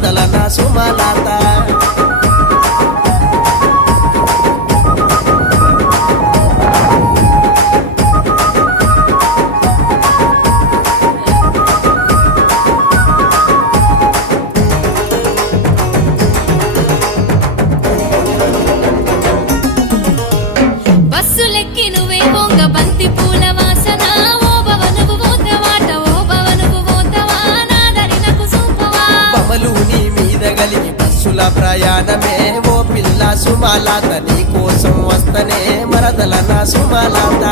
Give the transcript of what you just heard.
మరదల నా సుమలత బస్సులెక్కి నువ్వే బొంగ బంతి పూల వాసన ఓ భవనుకు పోతవాట ఓ భవనుకు పోతవా నాదరి నాకు సూపవా బమలు నీ మీద కలిగి బస్సుల ప్రయాణమే ఓ పిల్ల సుమలత నీ కోసం వస్తనే మరదల నా సుమలత